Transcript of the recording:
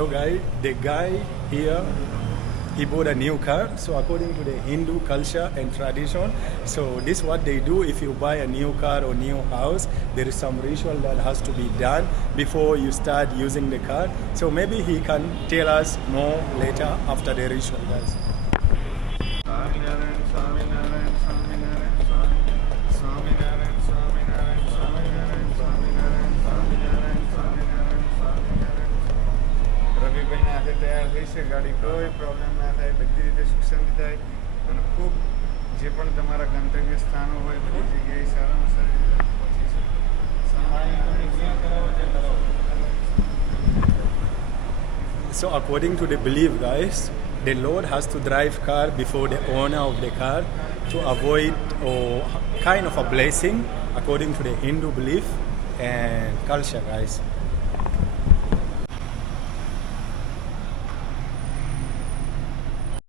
So the guy here, he bought a new car. So according to the Hindu culture and tradition, so this is what they do. If you buy a new car or new house, there is some ritual that has to be done before you start using the car. So maybe he can tell us more later after the ritual, guys. ગાડી કોઈ problem ના થાય, બધી રીતે સુખ શાંતિ થાય અને ખૂબ જે પણ તમારા ગંતવ્ય સ્થાનો હોય બધી જગ્યાએ સારામાં સારી રીતે પહોંચી શકે. So according to the belief, guys, the Lord has to drive car before the owner of the car to avoid or kind of a blessing according to the Hindu belief and culture, guys.